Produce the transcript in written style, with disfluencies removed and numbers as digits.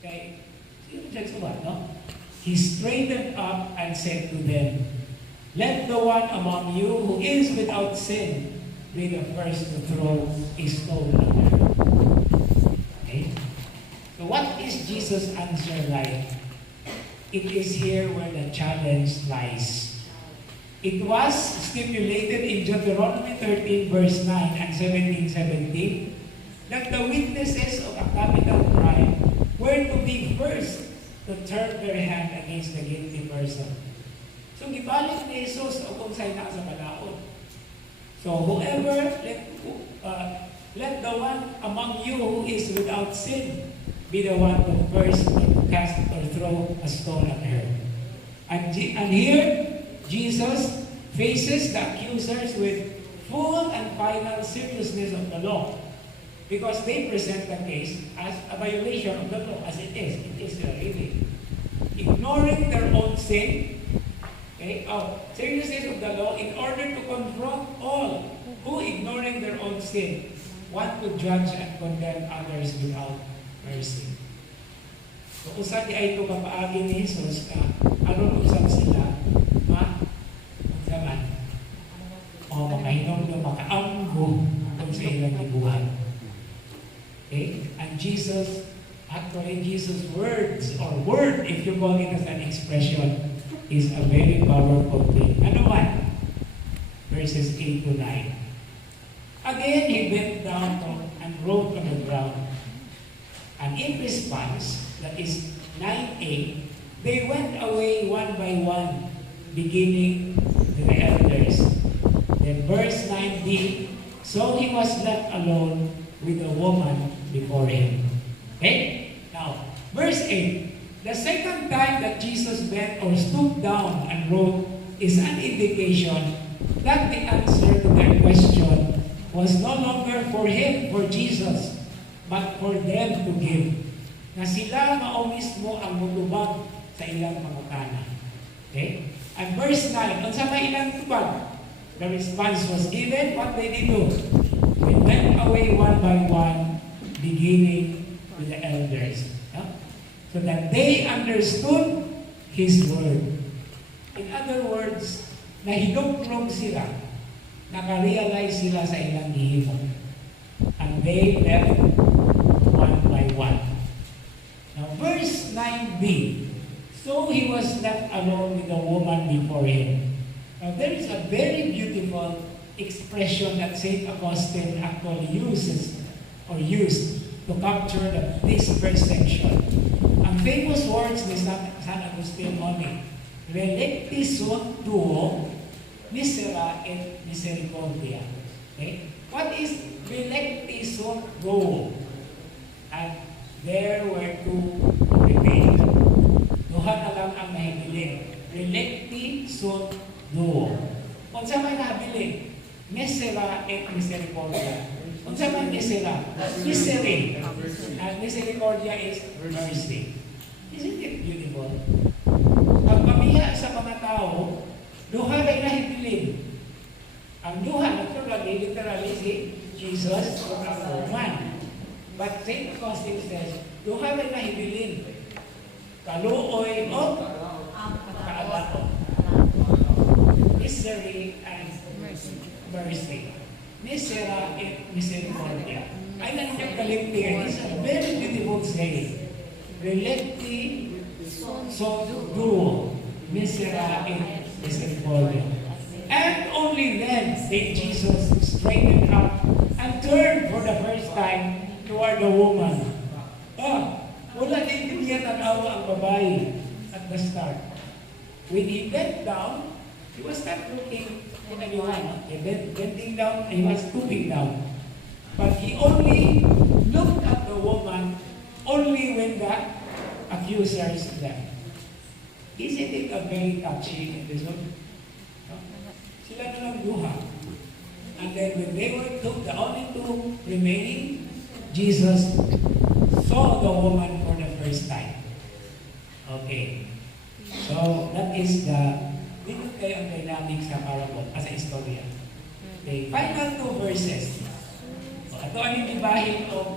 Okay? That's what, no? He straightened up and said to them, "Let the one among you who is without sin be the first to throw a stone at her." Okay? So what is Jesus' answer like? It is here where the challenge lies. It was stipulated in Deuteronomy 13 verse 9 and 17 that the witnesses of a capital crime were to be first to turn their hand against the guilty person. So, gibalik ni Jesus o kung sa'yo na sa balaod. So, whoever, let the one among you who is without sin be the one to first cast or throw a stone at her. And here, Jesus faces the accusers with full and final seriousness of the law, because they present the case as a violation of the law, as it is. It is really. Ignoring their own sin, seriousness of the law, in order to confront all who, ignoring their own sin, want to judge and condemn others without mercy. So, usa di ay ito kapaagi ni Jesus ka, aron usap sila, magsaman, o makahinom na makaamgo kung sa ilang gibuhat. Okay? And Jesus' words, or word, if you call it as an expression, is a very powerful thing. Ano man? Verses 8 to 9. Again, he bent down and wrote on the ground. And in response, that is 9a, they went away one by one, beginning with the elders. Then verse 9b, so he was left alone with the woman before him. Okay? Now, verse 8, the second time that Jesus bent or stooped down and wrote is an indication that the answer to their question was no longer for him, for Jesus, but for them to give. Na sila mao mismo ang mutubag sa ilang pangutana. Okay? And verse 9, unsa may ilang tubag? The response was given. What they did do? They went away one by one, beginning with the elders. So that they understood His word. In other words, nahiduklog sila, nakarealize sila sa ilang gihimo. And they left one by one. Now, verse 9b, so he was left alone with the woman before him. Now, there is a very beautiful expression that St. Augustine actually used to capture this first section. Ang famous words ni San Agustin oni, relecti sunt tuo, misera et misericordia. Okay? What is relecti sunt tuo? And there were two remain. Duha na lang ang nahibiling. Relecti sunt tuo. Kung sa may nabiling, misera et misericordia. Kung sa may misera, misery. And misericordia is mercy. Isn't it beautiful? Ang pamiya sa mga tao, duha ay nahibiling. Ang duha, literally si Jesus o ang woman. But St. Augustine says, duha ay nahibiling. Kaluoy o kaalato. Misery and mercy. Misera et misericordia. Ay nandiyan kalimtigan. It's a very beautiful saying. Relecti sunt tuo, misera et misericordia. And only then did Jesus straighten up and turn for the first time toward the woman. Wala din niya tanawa ang babae at the start. When he bent down, he was not looking at anyone. He bending down, he was stooping down. But he only looked at the woman only when the accusers left. Isn't it a very touching in this one? No? Sila na lang duha. And then when they were the only two remaining, Jesus saw the woman for the first time. Okay. So that is dito kayo ang dynamic sa parable, as a istorya. Okay. Final two verses. So, ito ang ibahin of